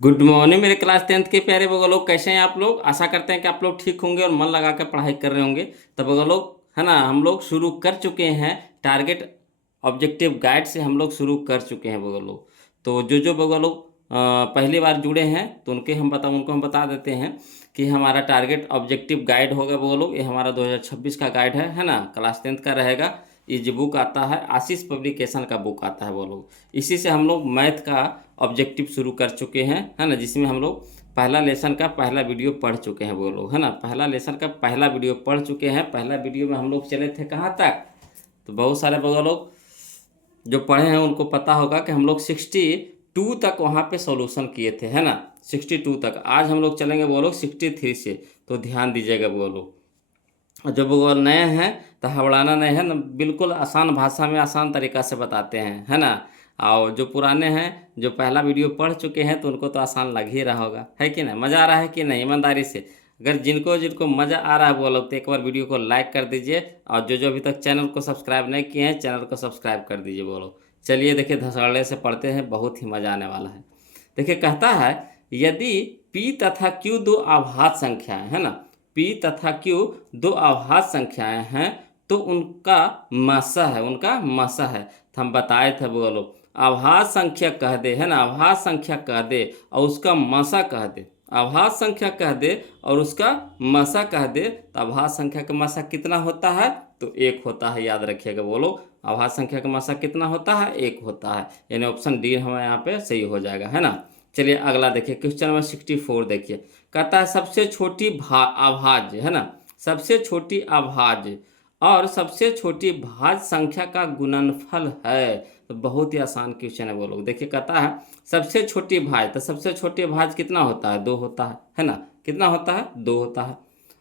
Good morning मेरे class 10th के प्यारे बगल लोग, कैसे हैं आप लोग। आशा करते हैं कि आप लोग ठीक होंगे और मन लगा कर पढ़ाई कर रहे होंगे। तो बगल लोग, है ना, हम लोग शुरू कर चुके हैं टारगेट ऑब्जेक्टिव गाइड से हम लोग शुरू कर चुके हैं बगल लोग। तो जो बगल लोग पहली बार जुड़े हैं तो उनको हम बता देते हैं कि हमारा टारगेट ऑब्जेक्टिव गाइड होगा बगल लोग। ये हमारा 2026 का गाइड है ना, क्लास 10th का रहेगा। ये जो बुक आता है आशीष पब्लिकेशन का बुक आता है वो लोग, इसी से हम लोग मैथ का ऑब्जेक्टिव शुरू कर चुके हैं, है ना, जिसमें हम लोग पहला लेसन का पहला वीडियो पढ़ चुके हैं वो लोग, है ना। पहला लेसन का पहला वीडियो पढ़ चुके हैं। पहला वीडियो में हम लोग चले थे कहाँ तक, तो बहुत सारे बगल लोग जो पढ़े हैं उनको पता होगा कि हम लोग 62 तक वहाँ पे सॉल्यूशन किए थे, है ना। 62 तक। आज हम लोग चलेंगे वो लोग 63 से, तो ध्यान दीजिएगा वो लोग। और जो वो नए हैं तो हवड़ाना नहीं है ना, बिल्कुल आसान भाषा में आसान तरीका से बताते हैं, है ना। और जो पुराने हैं, जो पहला वीडियो पढ़ चुके हैं, तो उनको तो आसान लग ही रहा होगा, है कि नहीं। मज़ा आ रहा है कि नहीं, ईमानदारी से। अगर जिनको जिनको मज़ा आ रहा है वो लोग तो एक बार वीडियो को लाइक कर दीजिए, और जो जो अभी तक चैनल को सब्सक्राइब नहीं किए हैं चैनल को सब्सक्राइब कर दीजिए वो लोग। चलिए देखिए, धड़ल्ले से पढ़ते हैं, बहुत ही मज़ा आने वाला है। देखिए कहता है, यदि P तथा Q दो अभाज्य संख्याएं, है ना, P तथा Q दो अभाज्य संख्याएं हैं तो उनका मसा है। तो हम बताए थे बोलो, अभाज्य संख्या कह दे, है ना, अभाज्य संख्या कह दे और उसका मसा कह दे। अभाज्य संख्या कह दे और उसका मसा कह दे, तो अभाज्य संख्या का मसा कितना होता है, तो एक होता है। याद रखिएगा बोलो, अभाज्य संख्या का मसा कितना होता है, एक होता है। यानी ऑप्शन डी हमारे यहाँ पे सही हो जाएगा, है ना। चलिए अगला देखिए, क्वेश्चन नंबर 64 देखिए। कहता है सबसे छोटी अभाज्य, है ना, सबसे छोटी अभाज्य और सबसे छोटी भाज्य संख्या का गुणनफल है। तो बहुत ही आसान क्वेश्चन है वो लोग। देखिए कहता है सबसे छोटी भाज्य, तो सबसे छोटी भाज्य कितना होता है, दो होता है ना। कितना होता है, दो होता है।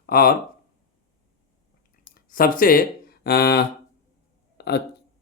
और सबसे अ, अ,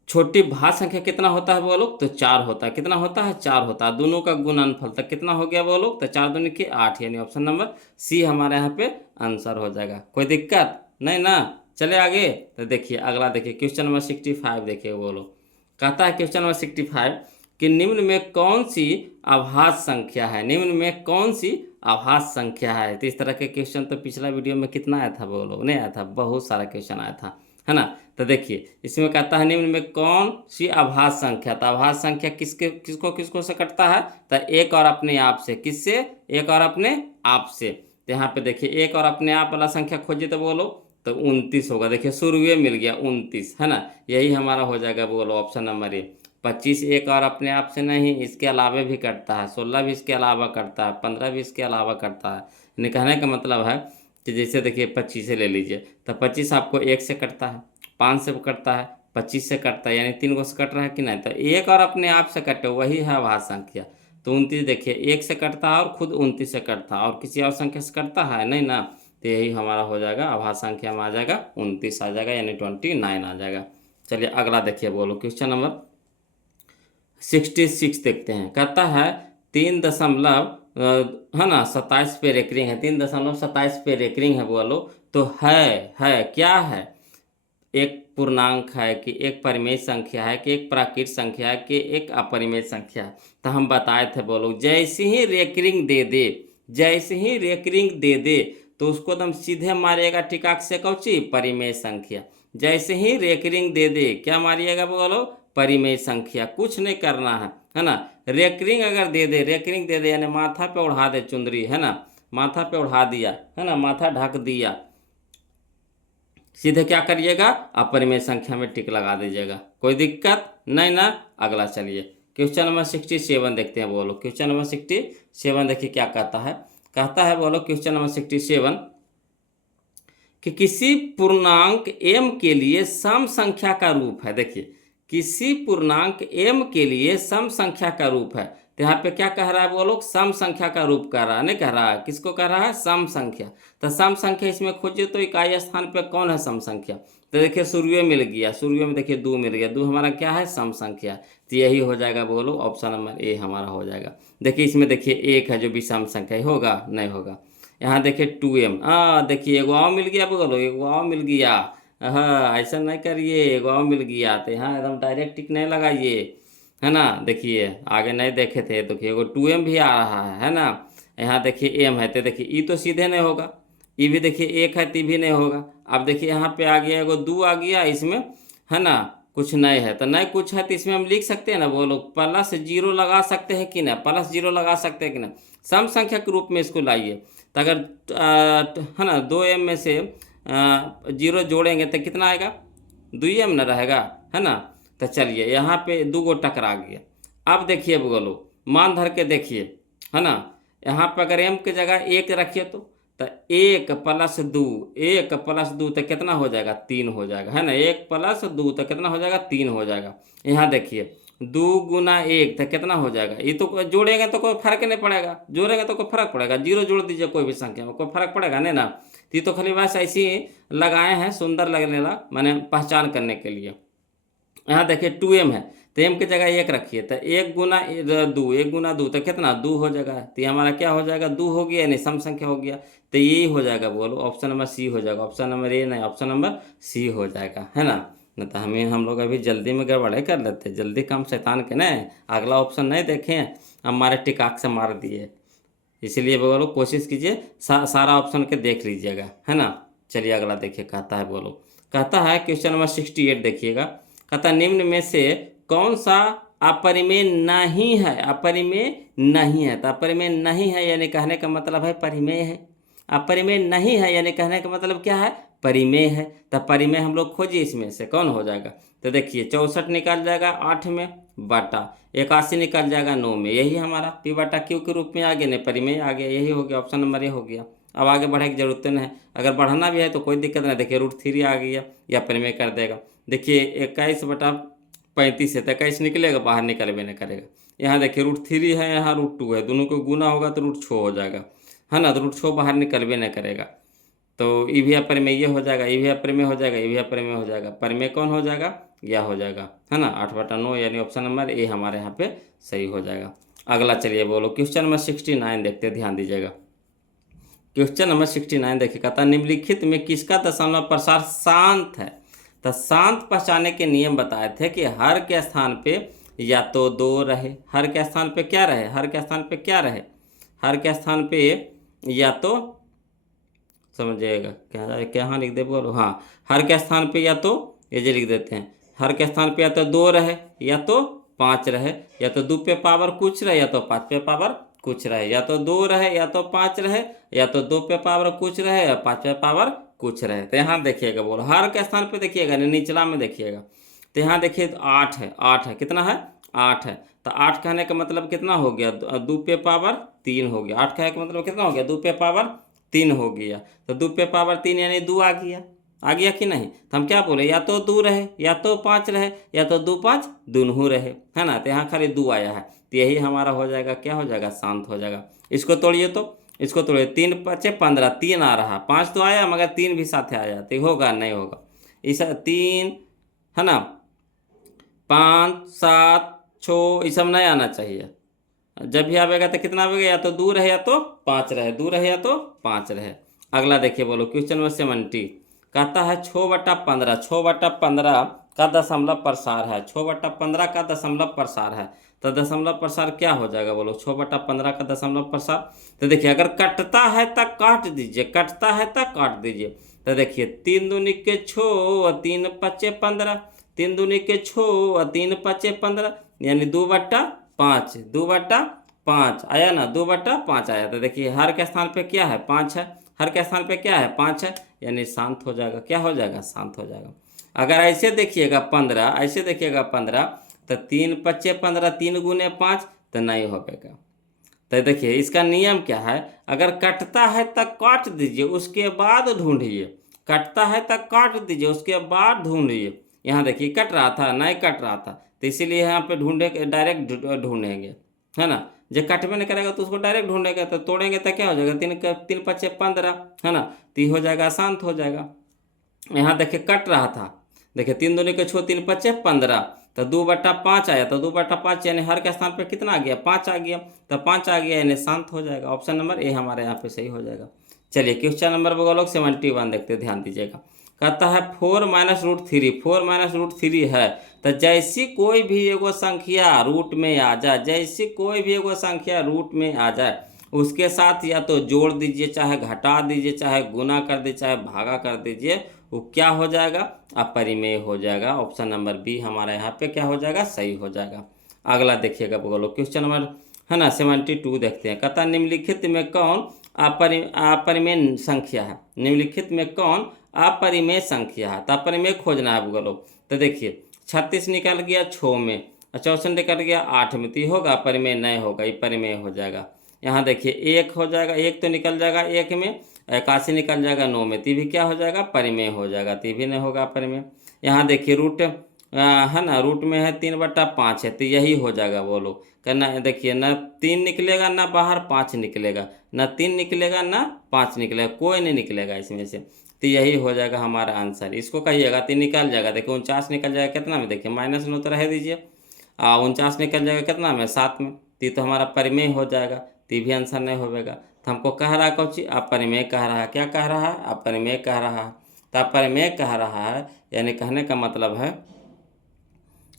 छोटी भाज्य संख्या कितना होता है वो लोग, तो चार होता है। कितना होता है, चार होता है। दोनों का गुणनफल तक कितना हो गया वो लोग, तो चार दूनी के आठ, यानी ऑप्शन नंबर सी हमारे यहाँ पे आंसर हो जाएगा। कोई दिक्कत नहीं ना। चले आगे, तो देखिए अगला देखिए, क्वेश्चन नंबर 65 देखिए वो लोग। कहता है क्वेश्चन नंबर 65 कि निम्न में कौन सी अभाज्य संख्या है, निम्न में कौन सी अभाज्य संख्या है। तो इस तरह के क्वेश्चन तो पिछला वीडियो में कितना आया था वो लोग, नहीं आया था, बहुत सारा क्वेश्चन आया था, है ना। तो देखिए इसमें कहता है निम्न में कौन सी अभाज्य संख्या, तो अभाज्य संख्या किसके किसको किसको से कटता है, तो एक और अपने आप से। किससे, एक और अपने आप से। तो यहाँ पे देखिए एक और अपने आप वाला संख्या खोजिए तो बोलो, तो 29 होगा। देखिए शुरू में मिल गया 29, है ना, यही हमारा हो जाएगा बोलो ऑप्शन नंबर ए। 25 एक और अपने आप से नहीं, इसके अलावे भी कटता है। 16 भी इसके अलावा कटता है। 15 भी इसके अलावा कटता है। यानी कहने का मतलब है कि जैसे देखिए 25 से ले लीजिए, तो 25 आपको एक से कटता है, 5 से कटता है, 25 से कटता है, यानी तीन गो से कट रहा है कि नहीं। तो एक और अपने आप से कटे, वही है अभाज्य संख्या। तो 29 देखिए एक से कटता है और खुद 29 से कटता है, और किसी और संख्या से कटता है नहीं ना। तो यही हमारा हो जाएगा, अभाज्य संख्या में आ जाएगा 29 आ जाएगा, यानी 29 आ जाएगा। चलिए अगला देखिए बोलो, क्वेश्चन नंबर 66 देखते हैं। कहता है 3 दशमलव है ना 27 पे रेकरिंग है, 3.27 पे रेकरिंग है बोलो। तो है क्या है, एक पूर्णांक है कि एक परिमेय संख्या है कि एक प्राकृत संख्या है कि एक अपरिमेय संख्या है। तो हम बताए थे बोलो, जैसे ही रेकरिंग दे दे, जैसे ही रेकरिंग दे दे, तो उसको एकदम सीधे मारिएगा टिकाक से कौची, परिमेय संख्या। जैसे ही रेकरिंग दे दे, क्या मारिएगा बोलो, परिमेय संख्या। कुछ नहीं करना है ना। रेकरिंग अगर दे दे, रेकरिंग दे दे यानी माथा पे उड़ा दे चुंदरी, है ना, माथा पे उड़ा दिया, है ना, माथा ढक दिया, सीधे क्या करिएगा, अपरिमेय संख्या में टिक लगा दीजिएगा। कोई दिक्कत नहीं ना। अगला चलिए, क्वेश्चन नंबर 67 देखते हैं बोलो। क्वेश्चन नंबर 67 देखिए क्या कहता है। कहता है बोलो क्वेश्चन नंबर 67 कि किसी पूर्णांक m के लिए सम संख्या का रूप है। देखिए किसी पूर्णांक m के लिए सम संख्या का रूप है। तो यहाँ पे क्या कह रहा है वो लोग, सम संख्या का रूप कह रहा है, नहीं कह रहा है, किसको कह रहा है, सम संख्या। तो सम संख्या इसमें खोजिए तो इकाई स्थान पे कौन है सम संख्या। तो देखिए शुरू मिल गया, शुरू में देखिए 2 मिल गया, 2 हमारा क्या है, सम संख्या। तो यही हो जाएगा बोलो, ऑप्शन नंबर ए हमारा हो जाएगा। देखिए इसमें देखिए एक है जो भी सम संख्या होगा, नहीं होगा। यहाँ देखिए 2m, देखिए एगो और मिल गया बोलो, एगो और मिल गया। हाँ ऐसा नहीं करिए, एगो और मिल गया, तो यहाँ एकदम डायरेक्ट टिक नहीं लगाइए। है ना। देखिए आगे नहीं देखे थे, देखिए वो 2m भी आ रहा है ना। यहाँ देखिए m है तो देखिए ई तो सीधे नहीं होगा, ई भी देखिए एक है ती भी नहीं होगा। अब देखिए यहाँ पे आ गया एगो 2 आ गया इसमें, है ना। कुछ नहीं है तो नहीं कुछ है तो इसमें हम लिख सकते हैं ना, बोलो प्लस जीरो लगा सकते हैं कि ना, प्लस जीरो लगा सकते हैं कि ना। सम संख्या के रूप में इसको लाइए तो अगर है ना 2m में से जीरो जोड़ेंगे तो कितना आएगा, 2m न रहेगा, है ना। तो चलिए यहाँ पे 2 गो टकरा गया। अब देखिए बोलो मान धर के देखिए, है ना। यहाँ पर अगर m की जगह 1 रखिए तो 1 + 2, 1 + 2 तो कितना हो जाएगा, 3 हो जाएगा, है ना। 1 + 2 तो कितना हो जाएगा, 3 हो जाएगा। यहाँ देखिए 2 × 1 तो कितना हो जाएगा, ये तो जोड़ेंगे तो कोई फर्क नहीं पड़ेगा, जोड़ेंगे तो कोई फर्क पड़ेगा, जीरो जोड़ दीजिए कोई भी संख्या में कोई फर्क पड़ेगा नहीं ना। तो ये तो खाली बस ऐसे ही लगाए हैं सुंदर लगने लगा, मैंने पहचान करने के लिए। यहाँ देखिए 2m है तो m की जगह 1 रखिए तो 1 × 2, 1 × 2 तो कितना 2 हो जाएगा। तो ये हमारा क्या हो जाएगा, 2 हो गया, यानी सम संख्या हो गया। तो ये हो जाएगा, बोलो ऑप्शन नंबर सी हो जाएगा, ऑप्शन नंबर ए नहीं, ऑप्शन नंबर सी हो जाएगा, है ना। नहीं तो हम लोग अभी जल्दी में गड़बड़े कर लेते, जल्दी काम शैतान के न। अगला ऑप्शन नहीं देखे हमारे टिकाक से मार दिए, इसीलिए बोलो कोशिश कीजिए सारा ऑप्शन के देख लीजिएगा, है ना। चलिए अगला देखिए कहता है, बोलो कहता है क्वेश्चन नंबर 68 देखिएगा। कहता निम्न में से कौन सा अपरिमेय नहीं है, अपरिमेय नहीं है। तो अपरिमेय नहीं है यानी कहने का मतलब है परिमेय है, अपरिमेय नहीं है यानी कहने का मतलब क्या है, परिमेय है। तो परिमेय हम लोग खोजिए इसमें से कौन हो जाएगा। तो देखिए 64 निकल जाएगा 8 में, बटा 81 निकल जाएगा 9 में, यही हमारा P/Q के रूप में आ गया, नहीं परिमेय आ गया, यही हो गया, ऑप्शन नंबर ए हो गया। अब आगे बढ़ने की जरूरत नहीं है, अगर बढ़ना भी है तो कोई दिक्कत नहीं। देखिए √3 आ गया या परिमेय कर देगा। देखिए 21/35 है तो 21 निकलेगा, बाहर निकल भी नहीं करेगा। यहाँ देखिए √3 है, यहाँ √2 है, दोनों को गुना होगा तो √6 हो जाएगा, है ना। तो √6 बाहर निकल भी नहीं करेगा। तो ई भी अपरिमेय हो जाएगा, ई भी अपरिमेय हो जाएगा, ई भी अपरिमेय हो जाएगा। परिमेय कौन हो जाएगा, यह हो जाएगा, है ना। 8/9 यानी ऑप्शन नंबर ए हमारे यहाँ पे सही हो जाएगा। अगला चलिए बोलो क्वेश्चन नंबर 69 देखते, ध्यान दीजिएगा। क्वेश्चन नंबर 69 देखिए, कहता निम्नलिखित में किसका दशमलव प्रसार शांत है। तो शांत पहचाने के नियम बताए थे कि हर के स्थान पे या तो 2 रहे, हर के स्थान पे क्या रहे, हर के स्थान पे क्या रहे, हर के स्थान पे या तो समझिएगा क्या क्या लिख दे बोलो, हाँ हर के स्थान पे या तो ये जो लिख देते हैं, हर के स्थान पे या तो 2 रहे या तो 5 रहे, या तो 2 पे पावर कुछ रहे या तो 5 पे पावर कुछ रहे, या तो 2 रहे या तो 5 रहे, या तो 2 पे पावर कुछ रहे या 5 पे पावर कुछ रहे। तो यहाँ देखिएगा बोलो हर के स्थान पे देखिएगा, निचला में देखिएगा। तो यहाँ देखिए 8 है, 8 है, कितना है 8 है। तो 8 कहने का मतलब कितना हो गया, 2 पे पावर 3 हो गया। 8 कहने का मतलब कितना हो गया, 2 पे पावर 3 हो गया। तो 2 पे पावर 3 यानी 2 आ गया कि नहीं। तो हम क्या बोले, या तो 2 रहे या तो 5 रहे या तो 2 5 दोनों रहे, है ना। तो यहाँ खाली 2 आया है, तो यही हमारा हो जाएगा, क्या हो जाएगा, शांत हो जाएगा। इसको तोड़िए तो इसको तोड़िए, 3 × 5 = 15, 3 आ रहा, 5 तो आया मगर 3 भी साथ आ जाते, होगा नहीं होगा। इस 3 है ना, 5 7 6 ये सब नहीं आना चाहिए। जब भी आवेगा तो कितना आवेगा, या तो 2 रहे या तो 5 रहे, 2 रहे या तो 5 रहे। अगला देखिए बोलो क्वेश्चन नंबर 70 कहता है 6/15, 6/15 का दशमलव प्रसार है, 6/15 का दशमलव प्रसार है। तो दशमलव प्रसार क्या हो जाएगा, बोलो 6/15 का दशमलव प्रसार। तो देखिए अगर कटता है तो काट दीजिए, कटता है तो काट दीजिए। तो देखिए 3 दूनी के 6 और 3 × 5 = 15, 3 दूनी के 6 और 3 × 5 = 15, यानी 2/5, 2/5 आया ना, 2/5 आया। तो देखिए हर के स्थान पे क्या है, 5 है, हर के स्थान पे क्या है, 5 है, यानी शांत हो जाएगा, क्या हो जाएगा, शांत हो जाएगा। अगर ऐसे देखिएगा 15, ऐसे देखिएगा 15, तो 3 × 5 = 15, 3 × 5 तो नहीं हो पाएगा। तो देखिए इसका नियम क्या है, अगर कटता है तो काट दीजिए उसके बाद ढूंढिए, कटता है तो काट दीजिए उसके बाद ढूंढिए। यहाँ देखिए कट रहा था, नहीं कट रहा था, तो इसीलिए यहाँ पे ढूंढे, डायरेक्ट ढूंढेंगे, है ना। जो कटवे नहीं करेगा तो उसको डायरेक्ट ढूंढेगा, तो तोड़ेंगे तो क्या हो जाएगा, 3 × 5 = 15, है ना। तो ये हो जाएगा, शांत हो जाएगा। यहाँ देखिए कट रहा था, देखिए 3 दूनी के 6, 3 × 5 = 15, तो 2/5 आया, तो 2/5 यानी हर के स्थान पे कितना आ गया, 5 आ गया। तो 5 आ गया यानी शांत हो जाएगा, ऑप्शन नंबर ए हमारे यहाँ पे सही हो जाएगा। चलिए क्वेश्चन नंबर बोलो 71 देखते, ध्यान दीजिएगा। कहता है 4 - √3 है। तो जैसी कोई भी एगो संख्या रूट में आ जाए, जैसी कोई भी एगो संख्या रूट में आ जाए, उसके साथ या तो जोड़ दीजिए, चाहे घटा दीजिए, चाहे गुना कर दीजिए, चाहे भागा कर दीजिए, वो क्या हो जाएगा? अपरिमेय हो जाएगा। ऑप्शन नंबर बी हमारा यहाँ पे क्या हो जाएगा? सही हो जाएगा। अगला देखिएगा बोलो, क्वेश्चन नंबर है ना 72 देखते हैं। कहता निम्नलिखित में कौन अपरिमेय संख्या है? निम्नलिखित में कौन अपरिमेय संख्या है? तो अपरिमेय खोजना है बोलो। तो देखिए 36 निकल गया 6 में, 64 निकल गया 8 में, तो ये होगा परिमेय? नहीं होगा, ये परिमेय हो जाएगा। यहाँ देखिए 1 हो जाएगा, 1 तो निकल जाएगा 1 में, 81 निकल जाएगा 9 में, तो भी क्या हो जाएगा? परिमेय हो जाएगा, तो भी नहीं होगा परिमेय। यहाँ देखिए रूट है ना, रूट में है 3/5 है, तो यही हो जाएगा बोलो। करना देखिए ना 3 निकलेगा ना बाहर 5 निकलेगा, ना 3 निकलेगा ना 5 निकलेगा, कोई नहीं निकलेगा इसमें से, तो यही हो जाएगा हमारा आंसर। इसको कहिएगा तो निकल जाएगा। देखिए 49 निकल जाएगा कितना में? देखिए -9 तो रह दीजिए, 49 निकल जाएगा कितना में? 7 में, तो हमारा परिमेय हो जाएगा, तो भी आंसर नहीं होगा। तो हमको कह रहा है कौन चीज? अपरिमेय कह रहा है। क्या कह रहा है? अपरिमेय कह रहा है। तो अपरिमेय कह रहा है यानी कहने का मतलब है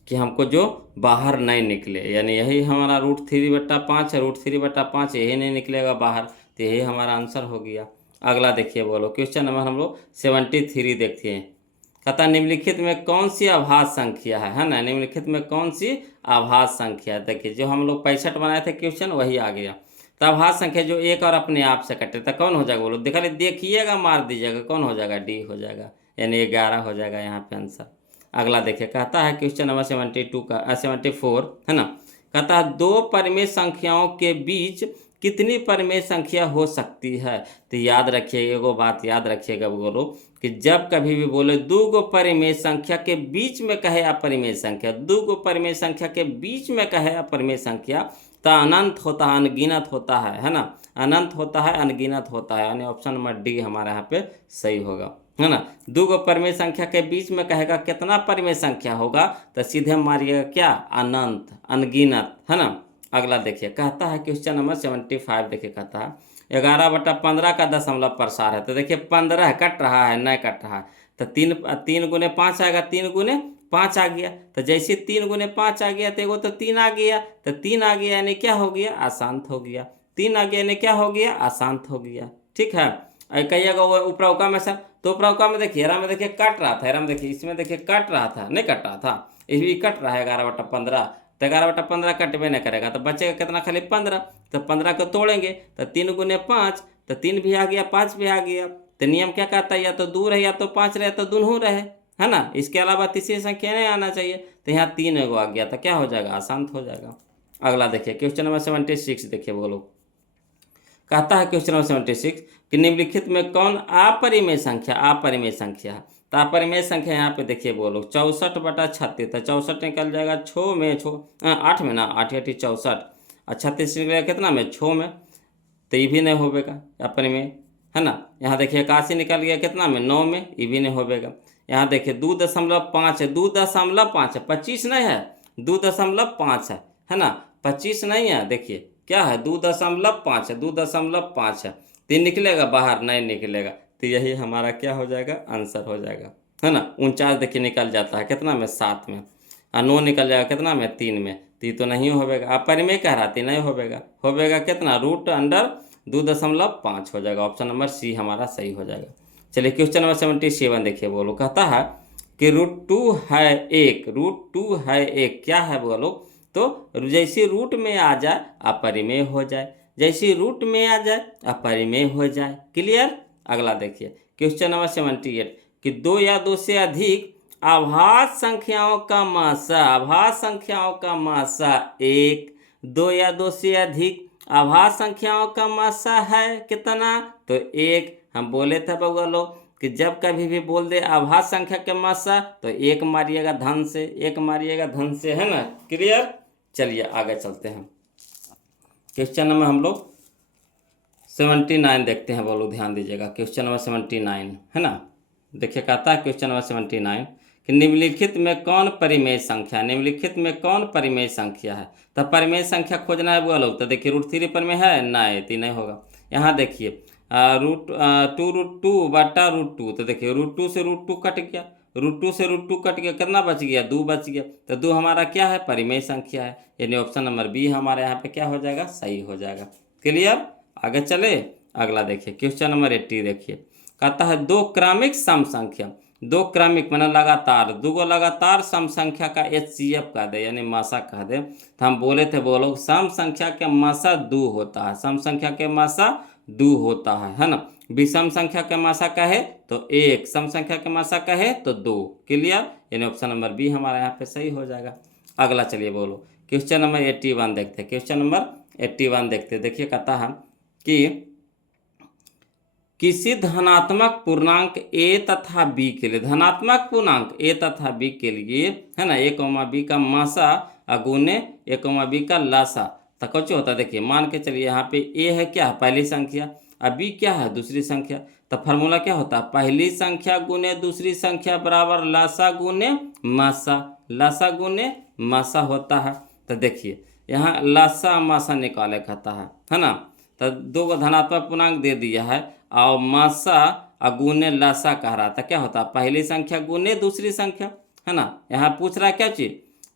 कि हमको जो बाहर नहीं निकले, यानी यही हमारा √3/5 है, √3/5 यही नहीं निकलेगा बाहर, तो यही हमारा आंसर हो गया। अगला देखिए बोलो, क्वेश्चन नंबर हम लोग 73 देखते हैं। कहता निम्नलिखित में कौन सी अभाज्य संख्या है ना? निम्नलिखित में कौन सी अभाज्य संख्या? देखिए जो हम लोग 65 बनाए थे क्वेश्चन वही आ गया। तो अभाज्य संख्या जो एक और अपने आप से कटे, तो कौन हो जाएगा बोलो? देखिएगा, मार दीजिएगा, कौन हो जाएगा? डी हो जाएगा, यानी 11 हो जाएगा यहाँ पे आंसर। अगला देखिए, कहता है क्वेश्चन नंबर 74 है ना। कहता है दो परिमेय संख्याओं के बीच कितनी परिमेय संख्या हो सकती है? तो याद रखिएगा, एगो बात याद रखिएगा बोलो, कि जब कभी भी बोले दो गो परिमेय संख्या के बीच में कहे अपरिमेय संख्या, दो गो परिमेय संख्या के बीच में कहे अपरिमेय संख्या, तो अनंत होता है, अनगिनत होता है ना। अनंत होता है, अनगिनत होता है, यानी ऑप्शन नंबर डी हमारा यहाँ पे सही होगा, है ना। दो गो परिमेय संख्या के बीच में कहेगा कितना परिमेय संख्या होगा, तो सीधे मारिएगा क्या? अनंत, अनगिनत, है ना। अगला देखिए, कहता है क्वेश्चन नंबर 75 देखिए, कहता है 11/15 का दशमलव प्रसार है। तो देखिए 15 कट रहा है, नहीं कट रहा है, तो 3 गुने 5 आएगा, 3 गुने 5 आ गया। तो जैसे 3 गुने 5 आ गया तो एगो तो 3 आ गया, तो 3 आ गया यानी क्या हो गया? अशांत हो गया। 3 आ गया यानी क्या हो गया? अशांत हो गया, ठीक है। कहिएगा वो उपरौका में सर, तो उपरौका में देखिए एरा में देखिए कट रहा था, एरा में देखिए इसमें देखिए कट रहा था, नहीं कट रहा था, ये भी कट रहा है 11/15, तो 11/15 कटवे नहीं करेगा, तो बचेगा कितना? खाली 15। तो 15 को तोड़ेंगे तो 3 गुने 5, तो 3 भी आ गया, 5 भी आ गया। तो नियम क्या कहता है? या तो 2 रहे, या तो 5 रहे, तो दोनों रहे, है ना। इसके अलावा तीसरी संख्या नहीं आना चाहिए, तो यहाँ 3 एगो आ गया, तो क्या हो जाएगा? अशांत हो जाएगा। अगला देखिए क्वेश्चन नंबर 76 देखिए बोलो। कहता है क्वेश्चन नंबर 76 कि निम्नलिखित में कौन अपरिमेय संख्या? अपरिमेय संख्या, तो अपरिमेय संख्या यहाँ पे देखिए बोलो 64/36, तो 64 निकल जाएगा 6 में, 8 में ना, 8 8 64, और 36 निकलेगा कितना में? 6 में, तो ये भी नहीं होगा अपरिमेय, है ना। यहाँ देखिए 81 निकल गया कितना में? 9 में, ये भी नहीं होगा। यहाँ देखिए 2.5 है, 2.5 है, 25 नहीं है, 2.5 है ना, 25 नहीं है। देखिए क्या है? 2.5 है, 2.5 है, 3 निकलेगा बाहर? नहीं निकलेगा, तो यही हमारा क्या हो जाएगा? आंसर हो जाएगा, है ना। 49 देखिए निकल जाता है कितना में? 7 में, और 9 निकल जाएगा कितना में? 3 में, तो ये तो नहीं होगा। अपरिमेय कह रहा थी, नहीं होगा कितना? √2.5 हो जाएगा। ऑप्शन नंबर सी हमारा सही हो जाएगा। चलिए क्वेश्चन नंबर 77 देखिए बोलो। कहता है कि √2 है 1, √2 है 1 क्या है बोलो? तो जैसे रूट में आ जाए अपरिमेय हो जाए, जैसे रूट में आ जाए अपरिमेय हो जाए। क्लियर? अगला देखिए क्वेश्चन नंबर 78 कि 2 या 2 से अधिक अभाज्य संख्याओं का मासा, अभाज्य संख्याओं का मासा 1, 2 या 2 से अधिक अभाज्य संख्याओं का मासा है कितना? तो 1। हम बोले थे बउआ लोग कि जब कभी भी बोल दे अभाज्य संख्या के मासा तो 1 मारिएगा धन से, 1 मारिएगा धन से, है ना। क्लियर? चलिए आगे चलते हैं। क्वेश्चन नंबर हम लोग 79 देखते हैं बोलो, ध्यान दीजिएगा। क्वेश्चन नंबर 79 है ना। देखिए कहता है क्वेश्चन नंबर 79 कि निम्नलिखित में कौन परिमेय संख्या, निम्नलिखित में कौन परिमेय संख्या है? तो परिमेय संख्या खोजना है वो लोग, तो देखिए √3 परिमेय है, नहीं, तो नहीं होगा। यहाँ देखिए 2√2 बटा √2। तो देखिए √2 से √2 कट गया, √2 से √2 कट गया, कितना बच गया? 2 बच गया। तो 2 हमारा क्या है? परिमेय संख्या है, यानी ऑप्शन नंबर बी हमारे यहाँ पे क्या हो जाएगा? सही हो जाएगा। क्लियर? आगे चले, अगला देखिए क्वेश्चन नंबर 80 देखिए। कहता है दो क्रमिक सम संख्या, दो क्रमिक मैंने लगातार, दो लगातार सम संख्या का HCF कह दे, यानी मासा कह दे। तो हम बोले थे बोलो सम संख्या के मासा 2 होता है, सम संख्या के मासा 2 होता है ना। विषम संख्या के मासा कहे तो 1, सम संख्या के मासा कहे तो 2। क्लियर? यानी ऑप्शन नंबर बी हमारा यहाँ पे सही हो जाएगा। अगला चलिए बोलो क्वेश्चन नंबर 81 देखते हैं। क्वेश्चन नंबर 81 देखते हैं। देखिए कहता है कि किसी धनात्मक पूर्णांक a तथा b के लिए, धनात्मक पूर्णांक a तथा b के लिए है ना, a, b का मासा अगुने a, b का लासा। तो कुछ होता है, देखिए मान के चलिए यहाँ पे a है क्या है? पहली संख्या, और b क्या है? दूसरी संख्या। तो फार्मूला क्या होता है? पहली संख्या गुने दूसरी संख्या बराबर लासा गुने मासा, लासा गुने मासा होता है। तो देखिए यहाँ लासा मासा निकाले कहता है ना। तो दो को धनात्मक पूर्णांक दे दिया है और मासा अगुने लासा कह रहा था, क्या होता है? पहली संख्या गुने दूसरी संख्या, है ना। यहाँ पूछ रहा है क्या चीज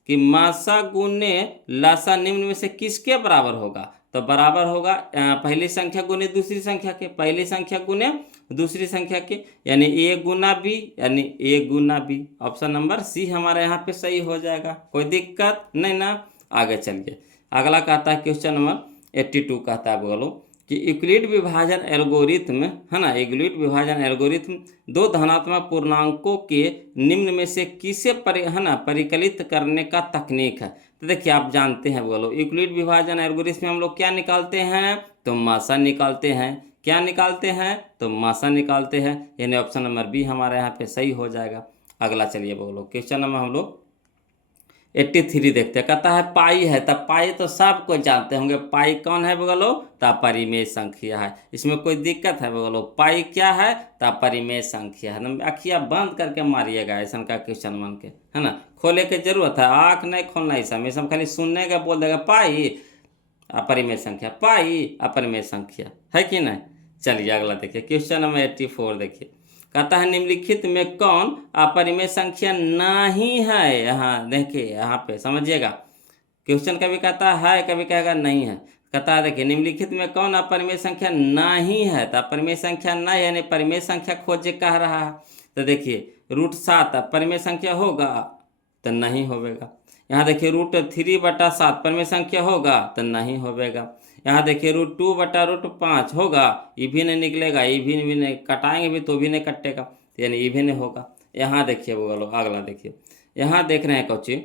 कि मासा गुने लासा निम्न में से किसके बराबर होगा? तो बराबर होगा पहली संख्या गुने दूसरी संख्या के, पहली संख्या गुने दूसरी संख्या के, यानी a गुना b, यानी a गुना b। ऑप्शन नंबर सी हमारे यहाँ पे सही हो जाएगा। कोई दिक्कत नहीं ना। आगे चलिए, अगला कहता है क्वेश्चन नंबर 82 कहता है बोलो कि यूक्लिड विभाजन एल्गोरिथम, है ना, यूक्लिड विभाजन एल्गोरिथम दो धनात्मक पूर्णांकों के निम्न में से किसे परिकलित करने का तकनीक है। तो देखिए आप जानते हैं बोलो यूक्लिड विभाजन एल्गोरिथम में हम लोग क्या निकालते हैं? तो मासा निकालते हैं। क्या निकालते हैं? तो मासा निकालते हैं, यानी ऑप्शन नंबर बी हमारे यहाँ पे सही हो जाएगा। अगला चलिए बोलो क्वेश्चन नंबर हम लोग 83 देखते हैं। कहता है पाई है, तब पाई तो सब कोई जानते होंगे, पाई कौन है बोलो? तो परिमेय संख्या है। इसमें कोई दिक्कत है बोलो? पाई क्या है? तो परिमेय संख्या है ना। अखियाँ बंद करके मारिएगा ऐसा का क्वेश्चन बन के, है ना। खोले के जरूरत है, आँख नहीं खोलना इस समय, सब खाली सुनने का बोल देगा पाई अपरिमेय संख्या, पाई अपरिमेय संख्या, है कि नहीं। चलिए अगला देखिए क्वेश्चन नंबर 84 देखिए। कहता है निम्नलिखित में कौन अपरिमेय संख्या नहीं है? यहाँ देखिए, यहाँ पे समझिएगा, क्वेश्चन कभी कहता है कभी कहेगा नहीं है। कहता है देखिए निम्नलिखित में कौन अपरिमेय संख्या नहीं है? तो अपरिमेय संख्या नहीं, यानी परिमेय संख्या खोजे कह रहा है। तो देखिए √7 अपरिमेय संख्या होगा? तो नहीं होगा। यहाँ देखिए √3/7 परिमेय संख्या होगा? तो नहीं होगा। यहाँ देखिए √2 बटा √5 होगा? ये भी नहीं निकलेगा, ये भी नहीं, कटाएंगे भी तो भी नहीं कटेगा, यानी ये भी नहीं होगा। यहाँ देखिए बोलो अगला देखिए, यहाँ देख रहे हैं कौची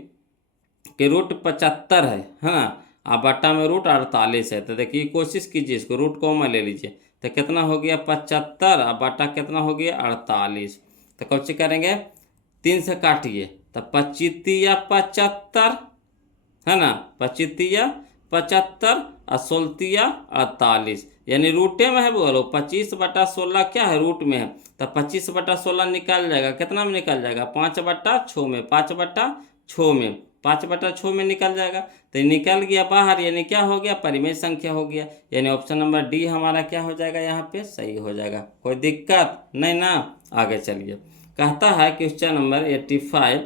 कि √75 है ना, और बट्टा में √48 है। तो देखिए कोशिश कीजिए इसको रूट कॉमन ले लीजिए, तो कितना हो गया? 75, और बट्टा कितना हो गया? 48। तो कौची करेंगे? 3 से काटिए, तो 25 75, है ना, 25 75 और 16 48, यानी रूटे में है बोलो। 25/16 क्या है? रूट में है। तो 25/16 निकल जाएगा, कितना में निकल जाएगा? 5/6 में, 5/6 में, 5/6 में निकल जाएगा। तो निकल गया बाहर, यानी क्या हो गया? परिमेय संख्या हो गया, यानी ऑप्शन नंबर डी हमारा क्या हो जाएगा? यहाँ पे सही हो जाएगा। कोई दिक्कत नहीं ना। आगे चलिए, कहता है क्वेश्चन नंबर 85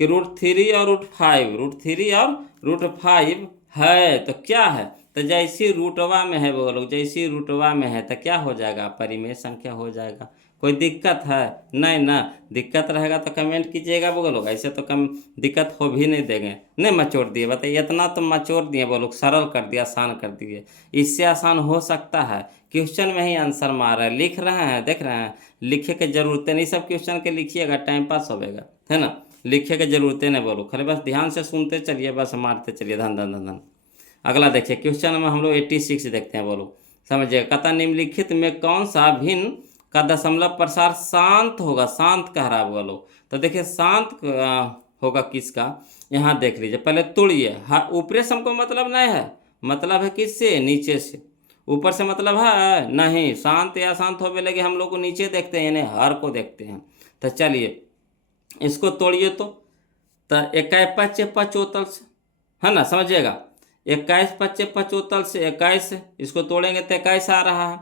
कि √3 और √5, √3 और √5 है तो क्या है? तो जैसी रूटवा में है बोलो, जैसी रूटवा में है तो क्या हो जाएगा? परिमेय संख्या हो जाएगा। कोई दिक्कत है नहीं ना। दिक्कत रहेगा तो कमेंट कीजिएगा बोलो, ऐसे तो कम दिक्कत हो भी नहीं देंगे। नहीं मचोड़ दिए, बताइए इतना तो मचोड़ दिए बोलो, सरल कर दिया, आसान कर दिए। इससे आसान हो सकता है? क्वेश्चन में ही आंसर मार रहे हैं, लिख रहे हैं, देख रहे हैं, लिखे के जरूरत नहीं, सब क्वेश्चन के लिखिएगा, टाइम पास होगा, है ना। लिखे के जरूरत नहीं बोलो, खाली बस ध्यान से सुनते चलिए, बस मारते चलिए, धन धन धन धन। अगला देखिए क्वेश्चन में हम लोग 86 देखते हैं बोलो, समझिएगा। कहता निम्नलिखित में कौन सा भिन्न का दशमलव प्रसार शांत होगा? शांत कह रहा है बोलो। तो देखिए शांत होगा किसका? यहाँ देख लीजिए, पहले तोड़िए। हाँ, ऊपरे से हमको मतलब नहीं है, मतलब है किससे? नीचे से। ऊपर से मतलब है नहीं। शांत या शांत होने लगे हम लोग को नीचे देखते हैं, यानी हर को देखते हैं। तो चलिए इसको तोड़िए, तो 21 5 75 से, है ना, समझिएगा। 21 5 75 से 21, इसको तोड़ेंगे तो 21 आ रहा है,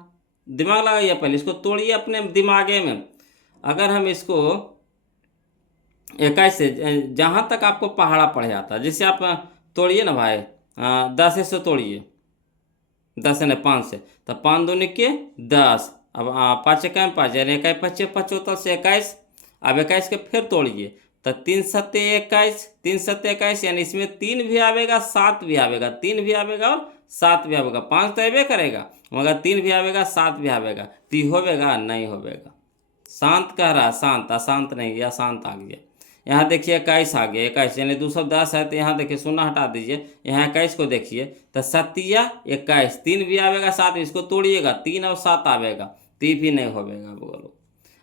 दिमाग लगाइए, पहले इसको तोड़िए अपने दिमागे में। अगर हम इसको 21 से जहाँ तक आपको पहाड़ा पड़ जाता है, जैसे आप तोड़िए ना भाई, 10 से तोड़िए, 10 से नहीं 5 से, तो 5 दूनी के 10, अब 5 इक्का 5 यानी 21 25 75 से 21। अब 21 के फिर तोड़िए, तो 3 सत्ते 21, 3 सत्ते 21, यानी इसमें 3 भी आवेगा 7 भी आवेगा, 3 भी आवेगा और 7 भी आवेगा, 5 तो अबे करेगा, मगर 3 भी आवेगा 7 भी आवेगा, तो ये होवेगा नहीं होवेगा। शांत कह रहा, शांत, अशांत नहीं, या शांत आ गया। यहाँ देखिए 21 आ गया, 21 यानी 210 है, तो यहाँ देखिए शून्य हटा दीजिए, यहाँ 21 को देखिए, तो 7 21, 3 भी आवेगा 7, इसको तोड़िएगा 3 और 7 आवेगा, 3 भी नहीं होवेगा, बोलो।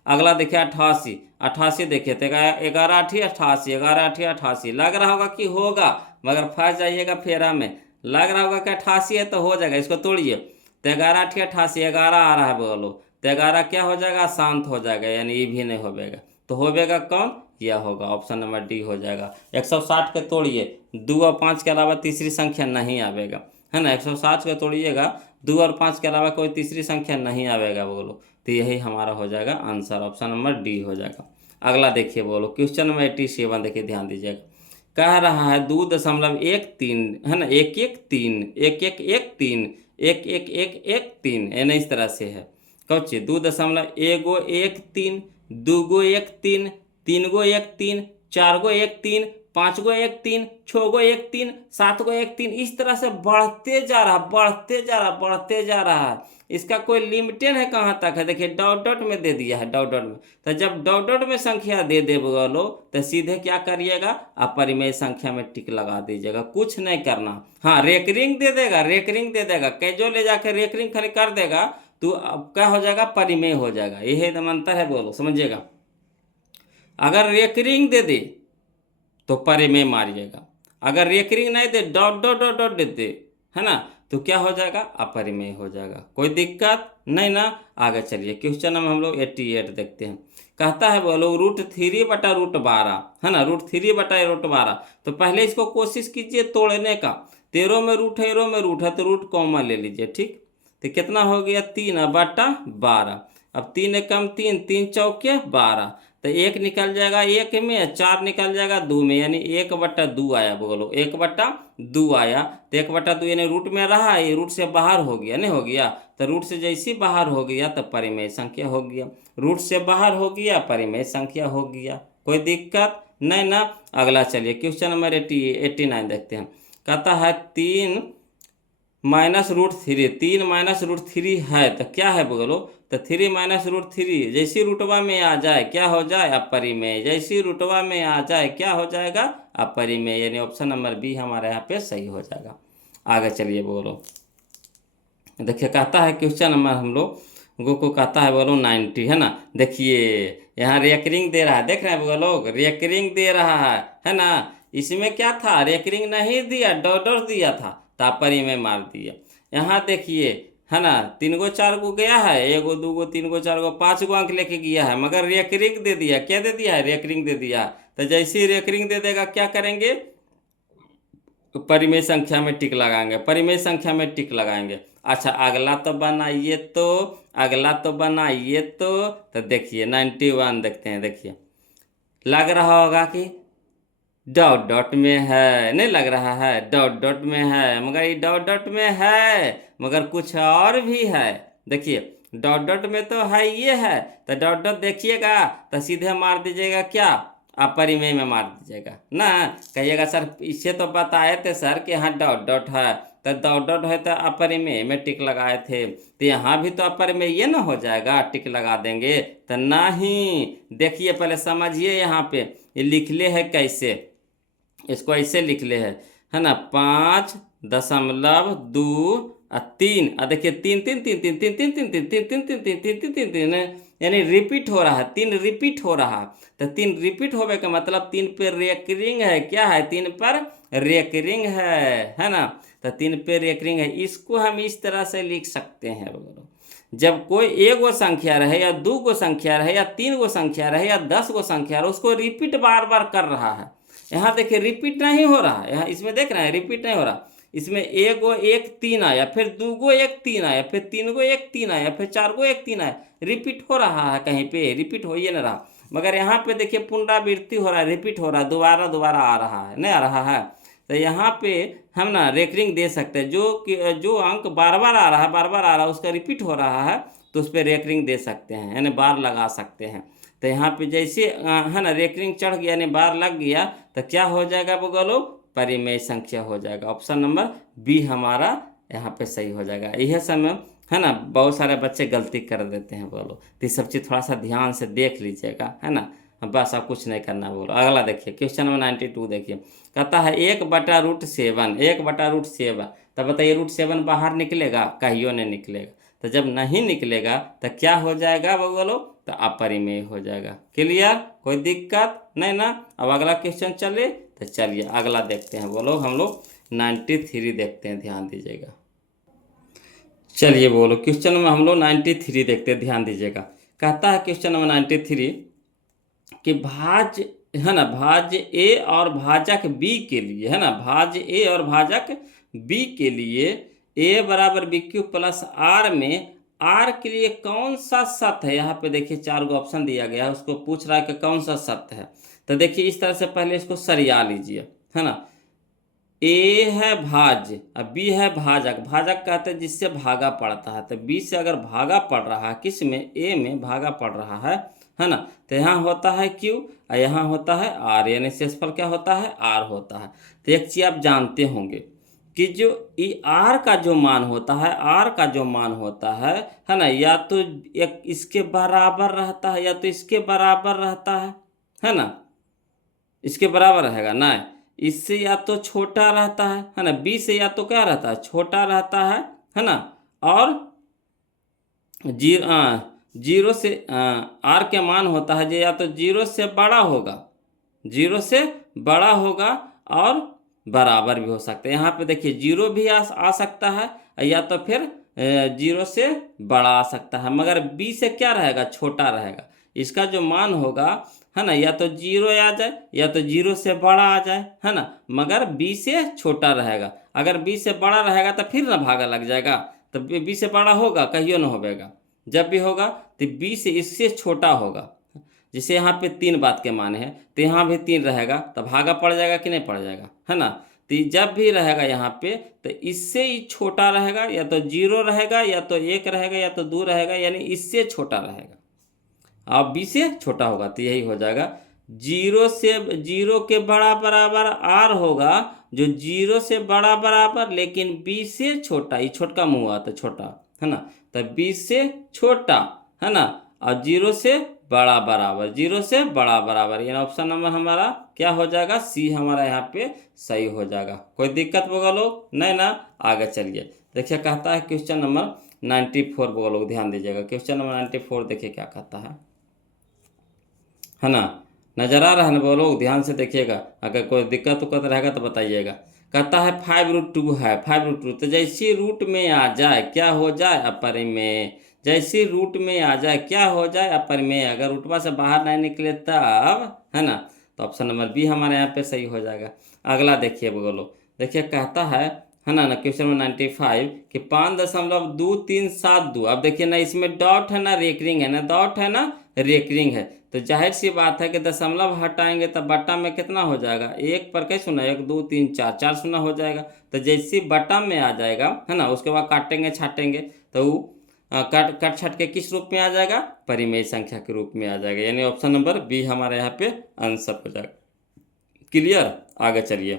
अगला देखिए 88, 88 देखिए तो 11 8 88, 11 8 88, लग रहा होगा कि होगा, मगर फंस जाइएगा फेरा में। लग रहा होगा कि 88 है तो हो जाएगा, इसको तोड़िए, तो 11 8 88, 11 आ रहा है, बोलो, तो 11 क्या हो जाएगा, शांत हो जाएगा, यानी ये भी नहीं होवेगा, तो होवेगा कौन, यह होगा, ऑप्शन नंबर डी हो जाएगा। 160 के तोड़िए, 2 और 5 के अलावा तीसरी संख्या नहीं आवेगा, है ना। 160 के तोड़िएगा, 2 और 5 के अलावा कोई तीसरी संख्या नहीं आवेगा, बोलो, तो यही हमारा हो जाएगा आंसर, ऑप्शन नंबर डी हो जाएगा। अगला देखिए, बोलो क्वेश्चन नंबर 87, देखिए ध्यान दीजिएगा। कह रहा है 2.13, है ना, 113, 1113, 11113, यानी इस तरह से है। कौची 2.113, 2 1 3, 3 1 3, 4 1 3, 5 1 3, 6 1 3, 7 1 3, इस तरह से बढ़ते जा रहा, बढ़ते जा रहा, बढ़ते जा रहा है। इसका कोई लिमिटेड है कहाँ तक है, देखिए डॉट डॉट में दे दिया है, डॉट डॉट में। तो जब डॉट डॉट में संख्या दे दे बोलो, तो सीधे क्या करिएगा, अपरिमेय संख्या में टिक लगा दीजिएगा, कुछ नहीं करना। हाँ, रेकरिंग दे देगा, रेकरिंग दे देगा, कैजो ले जाकर रेकरिंग खाली कर देगा, तो अब क्या हो जाएगा, परिमेय हो जाएगा। यही एकदम अंतर है, बोलो समझिएगा। अगर रेकरिंग दे दे तो परिमेय मारिएगा, अगर रेकरिंग नहीं दे, डॉट डॉट डॉट डॉट देते, है ना, तो क्या हो जाएगा, अपरिमेय हो जाएगा। कोई दिक्कत नहीं ना। आगे चलिए, क्वेश्चन में हम लोग 88 देखते हैं। कहता है बोलो √3/√12, है ना, √3/√12। तो पहले इसको कोशिश कीजिए तोड़ने का। 13 में रूट है, 13 में रूट है, तो रूट कॉमन ले लीजिए, ठीक। तो कितना हो गया, 3/12। अब 3 एकम 3, 3 चौके 12, तो 1 निकल जाएगा 1 में, 4 निकल जाएगा 2 में, यानी 1/2 आया, बोलो 1/2 आया। तो 1/2 यानी रूट में रहा, ये रूट से बाहर हो गया, नहीं हो गया, तो रूट से जैसे बाहर हो गया तो परिमेय संख्या हो गया, रूट से बाहर हो गया परिमेय संख्या हो गया, कोई दिक्कत नहीं ना। अगला चलिए, क्वेश्चन नंबर 89 देखते हैं। कहता है 3 -√3, 3 -√3 है, तो क्या है बोलो, तो 3 -√3 जैसी रूटवा में आ जाए क्या हो जाए, अपरिमेय, जैसी रूटवा में आ जाए क्या हो जाएगा, अपरिमेय, यानी ऑप्शन नंबर बी हमारे यहाँ पे सही हो जाएगा। आगे चलिए, बोलो देखिए, कहता है क्वेश्चन नंबर हम लोग को कहता है बोलो 90, है ना। देखिए यहाँ रेकरिंग दे रहा है, देख रहे हैं बोलो, रेकरिंग दे रहा है ना। इसमें क्या था, रेकरिंग नहीं दिया, डॉट डॉट दिया था, तापरी में मार दिया। यहाँ देखिए, है ना, 3 गो 4 गो गया है, 1 गो 2 गो 3 गो 4 गो 5 गो अंक लेके गया है, मगर रेकरिंग दे दिया, क्या दे दिया है, रेकरिंग दे दिया। तो जैसे ही रेकरिंग दे देगा क्या करेंगे, तो परिमेय संख्या में टिक लगाएंगे, परिमेय संख्या में टिक लगाएंगे। अच्छा, अगला तो बनाइए, तो अगला तो बनाइए, तो देखिए 91 देखते हैं। देखिए लग रहा होगा कि डॉट डॉट में है, नहीं लग रहा है, डॉट डॉट में है, मगर ये डॉट डॉट में है, मगर कुछ और भी है। देखिए डॉट डॉट में तो है, ये है, तो डॉट डॉट देखिएगा तो सीधे मार दीजिएगा क्या, अपरिमेय में मार दीजिएगा ना। कहिएगा सर इसे तो बताए थे सर कि यहाँ डॉट डॉट है, तो डॉट डॉट है तो अपरिमेय में टिक लगाए थे, तो यहाँ भी तो अपरिमेय ये ना हो जाएगा, टिक लगा देंगे, तो नहीं। देखिए पहले समझिए, यहाँ पे ये लिख ले है कैसे, इसको ऐसे लिख ले है ना, 5.2 देखिए 3 3 3 3 3 3 3 3 3 3 3 3 3 3 3 3, यानी रिपीट हो रहा है, 3 रिपीट हो रहा है। तो 3 रिपीट होने का मतलब 3 पे रेकरिंग है, क्या है, 3 पर रेकरिंग है ना। तो 3 पे रेकरिंग है, इसको हम इस तरह से लिख सकते हैं। जब कोई 1 गो संख्या रहे या 2 गो संख्या रहे या 3 गो संख्या रहे या 10 गो संख्या रहे, उसको रिपीट बार बार कर रहा है। यहाँ देखिए रिपीट नहीं हो रहा है, यहाँ इसमें देख रहे हैं रिपीट नहीं हो रहा, इसमें एक गो एक 3 आया, फिर 2 गो एक 3 आया, फिर 3 गो एक 3 आया, फिर 4 गो एक 3 आया। रिपीट हो रहा है, कहीं पे रिपीट हो ही नहीं रहा। मगर यहाँ पे देखिए पुनरावृत्ति हो रहा है, रिपीट हो रहा है, दोबारा दोबारा आ रहा है, नहीं आ रहा है। तो यहाँ पे हम ना रेकरिंग दे सकते हैं, जो अंक बार बार आ रहा है, बार बार आ रहा है, उसका रिपीट हो रहा है, तो उस पर रेकरिंग दे सकते हैं, यानी बार लगा सकते हैं। तो यहाँ पे जैसे है ना रेकरिंग चढ़ गया यानी बार लग गया, तो क्या हो जाएगा बोलो, परिमेय संख्या हो जाएगा। ऑप्शन नंबर बी हमारा यहाँ पे सही हो जाएगा। यह समय है ना बहुत सारे बच्चे गलती कर देते हैं बोलो, तो ये सब चीज़ थोड़ा सा ध्यान से देख लीजिएगा, है ना। बस आप कुछ नहीं करना बोलो। अगला देखिए क्वेश्चन नंबर 92 देखिए, कहता है 1/√7, 1/√7। तब बताइए √7 बाहर निकलेगा, कहियो नहीं निकलेगा। तो जब नहीं निकलेगा तो क्या हो जाएगा बोलो, तो अपरिमेय हो जाएगा। क्लियर, कोई दिक्कत नहीं ना। अब अगला क्वेश्चन चले, तो चलिए अगला देखते हैं बोलो, हम लोग 93 देखते हैं, ध्यान दीजिएगा। चलिए बोलो क्वेश्चन में हम लोग 93 देखते हैं, ध्यान दीजिएगा। कहता है क्वेश्चन नंबर 93 कि भाज्य है ना, भाज्य ए और भाजक बी के लिए, है ना, भाज्य ए और भाजक बी के लिए ए बराबर बी क्यू प्लस आर में आर के लिए कौन सा सत्य है। यहाँ पे देखिए 4 गो ऑप्शन दिया गया है, उसको पूछ रहा है कि कौन सा सत्य है। तो देखिए इस तरह से पहले इसको सरिया लीजिए, है ना। ए है भाज्य, अब बी है भाजक। भाजक कहते हैं जिससे भागा पड़ता है, तो बी से अगर भागा पड़ रहा है, किस में, ए में भागा पड़ रहा है ना। तो यहाँ होता है क्यू और यहाँ होता है आर, यानी शेषफल क्या होता है, आर होता है। तो एक चीज आप जानते होंगे कि जो ई आर का जो मान होता है, आर का जो मान होता है ना, या तो एक इसके बराबर रहता है या तो इसके बराबर रहता है ना, इसके बराबर रहेगा ना, इससे या तो छोटा रहता है ना, बी से या तो क्या रहता है, छोटा रहता है ना, और जीरो से आर के मान होता है जो या तो जीरो से बड़ा होगा, जीरो से बड़ा होगा और बराबर भी हो सकता है। यहाँ पे देखिए जीरो भी आ सकता है या तो फिर जीरो से बड़ा आ सकता है, मगर बी से क्या रहेगा, छोटा रहेगा। इसका जो मान होगा है ना, या तो जीरो आ जाए या तो जीरो से बड़ा आ जाए, है ना, मगर बी से छोटा रहेगा। अगर बी से बड़ा रहेगा तो फिर ना भागा लग जाएगा, तो बी से बड़ा होगा, कहियो ना होगा। जब भी होगा तो बी से इससे छोटा होगा। जैसे यहाँ पे 3 बात के मान है, तो यहाँ भी 3 रहेगा, तो भागा पड़ जाएगा कि नहीं पड़ जाएगा, है ना। तो जब भी रहेगा यहाँ पे तो इससे ही छोटा रहेगा, या तो जीरो रहेगा या तो 1 रहेगा या तो 2 रहेगा, यानी इससे छोटा रहेगा। अब बी से छोटा होगा तो यही हो जाएगा। जीरो के बड़ा बराबर आर होगा, जो जीरो से बड़ा बराबर लेकिन बी से छोटा, ये छोटका मुँह हुआ तो छोटा, है ना, तो बी से छोटा, है ना, और जीरो से बड़ा बराबर, जीरो से बड़ा बराबर, यानी ऑप्शन नंबर हमारा क्या हो जाएगा, सी हमारा यहाँ पे सही हो जाएगा। कोई दिक्कत होगा लोग, नहीं ना। आगे चलिए देखिए, कहता है क्वेश्चन नंबर 94 बोलो लोग, ध्यान दीजिएगा। क्वेश्चन नंबर 94 देखिए क्या कहता है ना, नजर आ रहा है ना बोलो, ध्यान से देखिएगा। अगर कोई दिक्कत उक्कत रहेगा तो बताइएगा। कहता है 5√2 है, 5√2, तो जैसे रूट में आ जाए क्या हो जाए, अपरिमेय। जैसे रूट में आ जाए क्या हो जाए, अपरिमेय। अगर रूटवा से बाहर नहीं निकले तब, है ना, तो ऑप्शन नंबर बी हमारे यहाँ पे सही हो जाएगा। अगला देखिए बोलो, देखिए कहता है ना क्वेश्चन नंबर 95 कि 5.2372। अब देखिए ना, इसमें डॉट है ना रेकरिंग है ना, डॉट है ना रेकरिंग है, तो जाहिर सी बात है कि दशमलव हटाएंगे तब बट्टा में कितना हो जाएगा, 1 पर कैसे सुना, 1 2 3 4, 4 शून्य हो जाएगा। तो जैसे बट्टा में आ जाएगा, है ना, उसके बाद काटेंगे छाटेंगे तो वो कट छट के किस रूप में आ जाएगा, परिमेय संख्या के रूप में आ जाएगा। यानी ऑप्शन नंबर बी हमारे यहाँ पे आंसर हो जाएगा। क्लियर, आगे चलिए।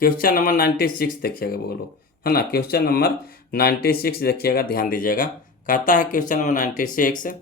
क्वेश्चन नंबर 96 देखिएगा बोलो, है ना, क्वेश्चन नंबर 96 देखिएगा, ध्यान दीजिएगा। कहता है क्वेश्चन नंबर 96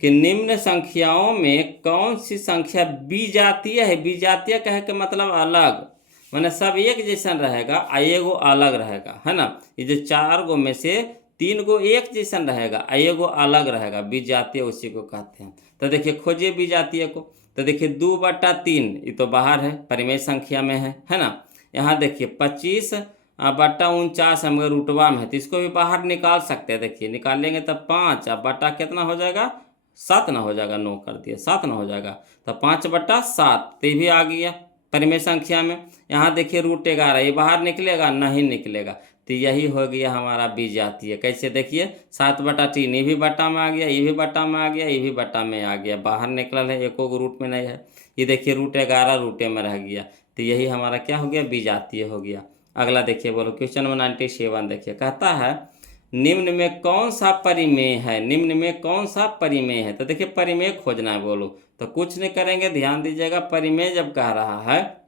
कि निम्न संख्याओं में कौन सी संख्या विजातीय है। विजातीय कहे के मतलब अलग, माने सब एक जैसा रहेगा आ एगो अलग रहेगा, है ना। ये जो 4 गो में से 3 गो एक जैसा रहेगा आ एगो अलग रहेगा, विजातीय उसी को कहते हैं। तो देखिए खोजिए विजातीय को, तो देखिए 2/3 ये तो बाहर है, परिमेय संख्या में है ना। यहाँ देखिए 25/49 मगर रूटवा में है, तो इसको भी बाहर निकाल सकते हैं। देखिए निकालेंगे तब 5 बटा कितना हो जाएगा, 7 ना हो जाएगा, 9 कर दिया, 7 ना हो जाएगा, तो 5/7 तो भी आ गया, परिमेय संख्या में। यहाँ देखिए √11, ये बाहर निकलेगा नहीं निकलेगा, तो यही हो गया हमारा बीजातीय। कैसे देखिए 7/3, ये भी बटा में आ गया, ये भी बटा में आ गया, ये भी बटा में आ गया, बाहर निकल है, एको को रूट में नहीं है। ये देखिए √11 रूटे में रह गया, तो यही हमारा क्या हो गया, बीजातीय हो गया। अगला देखिए, बोलो क्वेश्चन नंबर 97 देखिए, कहता है निम्न में कौन सा परिमेय है, निम्न में कौन सा परिमेय है। तो देखिए परिमेय खोजना है, बोलो तो कुछ नहीं करेंगे, ध्यान दीजिएगा। परिमेय जब कह रहा है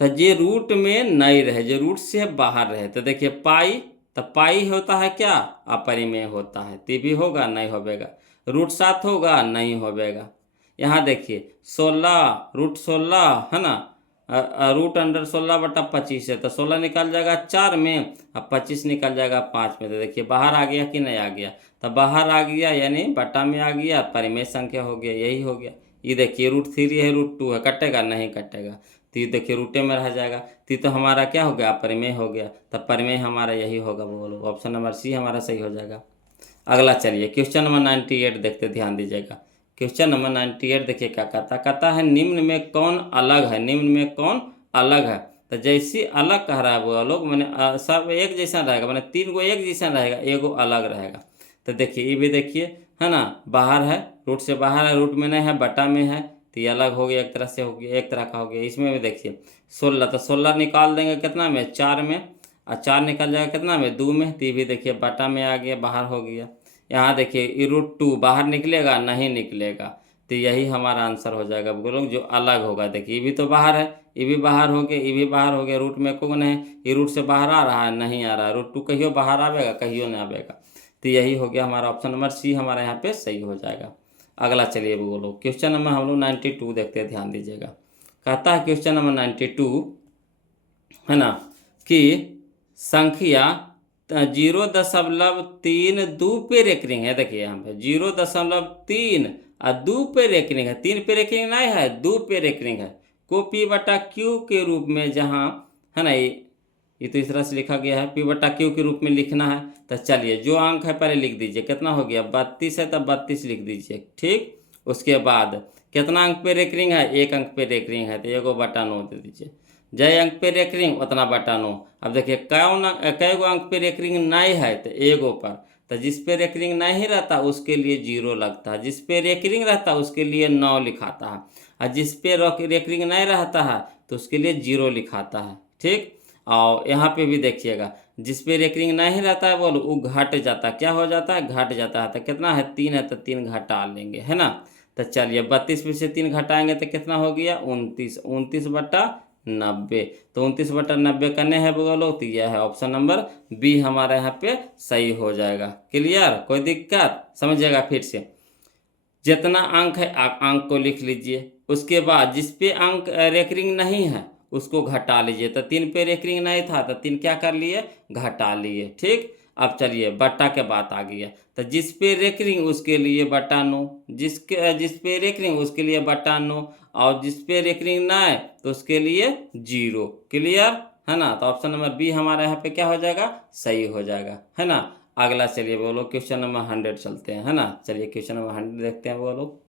तो जे रूट में नहीं रहे, जो रूट से बाहर रहे, तो देखिए पाई, तो पाई होता है क्या, अपरिमेय होता है, तो भी होगा नहीं होगा। √7 होगा नहीं होगा। यहाँ देखिए 16, √16 है ना, √16/25 है, तो 16 निकल जाएगा 4 में, अब 25 निकल जाएगा 5 में। तो देखिए बाहर आ गया कि नहीं आ गया, तो बाहर आ गया यानी बटा में आ गया, परिमेय संख्या हो गया, यही हो गया। ये देखिए √3 है, √2 है, कटेगा नहीं कटेगा, तो ये देखिए रूटे में रह जाएगा, तो हमारा क्या हो गया, परिमेय हो गया। तब परिमेय हमारा यही होगा, बोलो ऑप्शन नंबर सी हमारा सही हो जाएगा। अगला चलिए क्वेश्चन नंबर 98 देखते, ध्यान दीजिएगा। क्वेश्चन नंबर 98 देखिए क्या कहता है निम्न में कौन अलग है, निम्न में कौन अलग है। तो जैसी अलग कह रहा है वो लोग, मैंने सब एक जैसा रहेगा, मैंने 3 को एक जैसा रहेगा, एगो अलग रहेगा। तो देखिए ये भी देखिए है ना, बाहर है, रूट से बाहर है, रूट में नहीं है, बटा में है, तो ये अलग हो गया, एक तरह से हो गया, एक तरह का हो गया। इसमें भी देखिए 16, तो 16 निकाल देंगे कितना में, 4 में, और 4 निकल जाएगा कितना में, 2 में, तो ये भी देखिए बटा में आ गया, बाहर हो गया। यहाँ देखिए ये √2 बाहर निकलेगा नहीं निकलेगा, तो यही हमारा आंसर हो जाएगा, बोलो जो अलग होगा। देखिए ये भी तो बाहर है, ये भी बाहर हो गया, ये भी बाहर हो गया, रूट में को नहीं, ये रूट से बाहर आ रहा है नहीं आ रहा है, √2 कहियो बाहर आवेगा कहियो नहीं आवेगा, तो यही हो गया हमारा ऑप्शन नंबर सी हमारा यहाँ पे सही हो जाएगा। अगला चलिए बोलो क्वेश्चन नंबर हम लोग 92 देखते हैं, ध्यान दीजिएगा। कहता है क्वेश्चन नंबर 92 है ना कि संख्या 0.32 पे रेकरिंग है। देखिए यहाँ पे 0.3 और 2 पे रेकरिंग है, 3 पे रेकरिंग नहीं है, 2 पे रेकरिंग है, को P/Q के रूप में, जहाँ है ना ये तो इस तरह से लिखा गया है, P/Q के रूप में लिखना है। तो चलिए जो अंक है पहले लिख दीजिए, कितना हो गया 32 है, तब 32 लिख दीजिए, ठीक। उसके बाद कितना अंक पे रेकरिंग है, 1 अंक पे रेकरिंग है, तो 1/9 दे दीजिए। जय अंक पे रेकरिंग उतना बटा 9। अब देखिए कै गो अंक पे रेकरिंग नहीं है, तो एगो पर, तो जिस पे रेकरिंग नहीं रहता उसके लिए 0 लगता है, जिस पे रेकरिंग रहता है उसके लिए 9 लिखाता है, और जिस पे रेकरिंग नहीं रहता है तो उसके लिए 0 लिखाता है, ठीक। और यहाँ पे भी देखिएगा जिस पे रेकरिंग नहीं रहता है बोलो वो घट जाता है, क्या हो जाता है, घट जाता है। तो कितना है 3 है, तो 3 घटा लेंगे, है ना। तो चलिए 32 में से 3 घटाएंगे तो कितना हो गया 29, 29/90, तो 29/90 करने हैं बोलो, तो यह है ऑप्शन नंबर बी हमारे यहाँ पे सही हो जाएगा। क्लियर, कोई दिक्कत, समझिएगा फिर से। जितना अंक है आप अंक को लिख लीजिए, उसके बाद जिस पे अंक रेकरिंग नहीं है उसको घटा लीजिए। तो 3 पे रेकरिंग नहीं था तो 3 क्या कर लिए, घटा लिए, ठीक। अब चलिए बट्टा के बात आ गई है, तो जिस पे रेकरिंग उसके लिए बटा 9, जिस पे रेकरिंग उसके लिए बटा 9, और जिस पे रेकरिंग ना है तो उसके लिए 0। क्लियर है ना, तो ऑप्शन नंबर बी हमारा यहाँ पे क्या हो जाएगा, सही हो जाएगा, है ना। अगला चलिए बोलो क्वेश्चन नंबर 100 चलते हैं, है ना। चलिए क्वेश्चन नंबर 100 देखते हैं, बोलो।